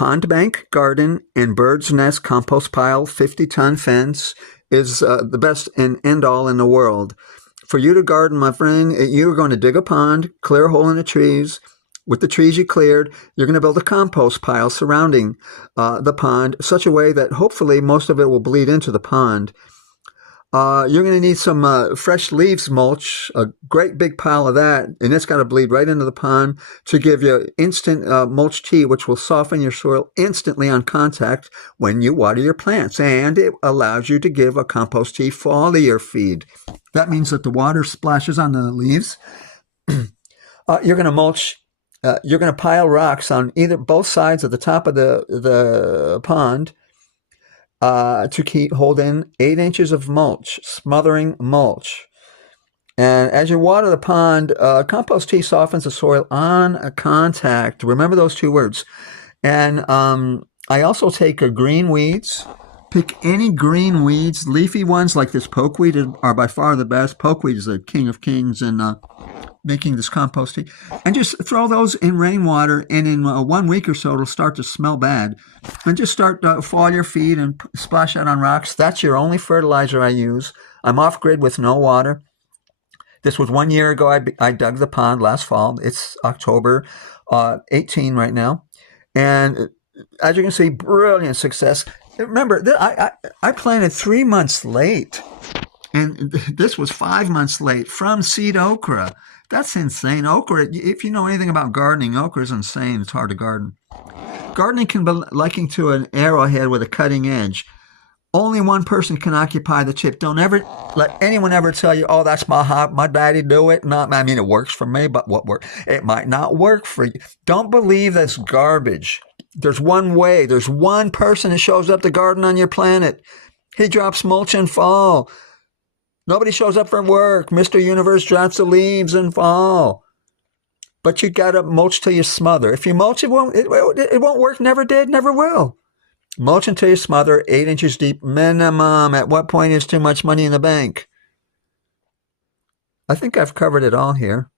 pond bank garden and bird's nest compost pile 50-ton fence is the best and end all in the world. For you to garden, my friend, you're going to dig a pond, clear a hole in the trees. With the trees you cleared, you're going to build a compost pile surrounding the pond, such a way that hopefully most of it will bleed into the pond. You're going to need some fresh leaves mulch, a great big pile of that, and it's got to bleed right into the pond to give you instant mulch tea, which will soften your soil instantly on contact when you water your plants. And it allows you to give a compost tea foliar feed. That means that the water splashes on the leaves. You're going to mulch. You're going to pile rocks on both sides of the top of the pond to hold in 8 inches of mulch, smothering mulch. And as you water the pond, compost tea softens the soil on contact. Remember those 2 words. And I also take green weeds. Pick any green weeds. Leafy ones like this pokeweed are by far the best. Pokeweed is the king of kings in making this compost tea. And just throw those in rainwater, and in 1 week or so, it'll start to smell bad. And just start foliar feed and splash out on rocks. That's your only fertilizer I use. I'm off-grid with no water. This was 1 year ago. I dug the pond last fall. It's October 18 right now. And as you can see, brilliant success. Remember, I planted 3 months late, and this was 5 months late from seed okra. That's insane. Okra, if you know anything about gardening, okra is insane. It's hard to garden. Gardening can be likened to an arrowhead with a cutting edge. Only one person can occupy the tip. Don't ever let anyone ever tell you, oh, that's my hobby, my daddy do it. Not, I mean, it works for me, but what works? It might not work for you. Don't believe that's garbage. There's one way. There's one person that shows up to garden on your planet. He drops mulch in fall. Nobody shows up for work. Mr. Universe drops the leaves in fall. But you got to mulch till you smother. If you mulch, it won't work. Never did, never will. Mulch until you smother, 8 inches deep minimum. At what point is too much money in the bank? I think I've covered it all here.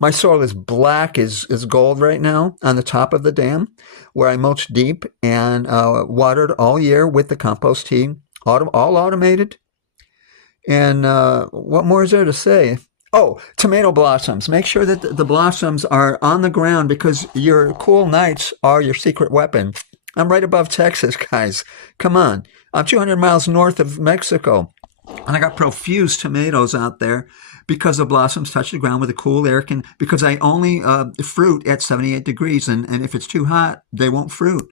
My soil is black as gold right now on the top of the dam, where I mulched deep and watered all year with the compost tea, all automated. And what more is there to say? Oh, tomato blossoms. Make sure that the blossoms are on the ground, because your cool nights are your secret weapon. I'm right above Texas, guys. Come on. I'm 200 miles north of Mexico. And I got profuse tomatoes out there because the blossoms touch the ground with a cool air. Because I only fruit at 78 degrees. And if it's too hot, they won't fruit.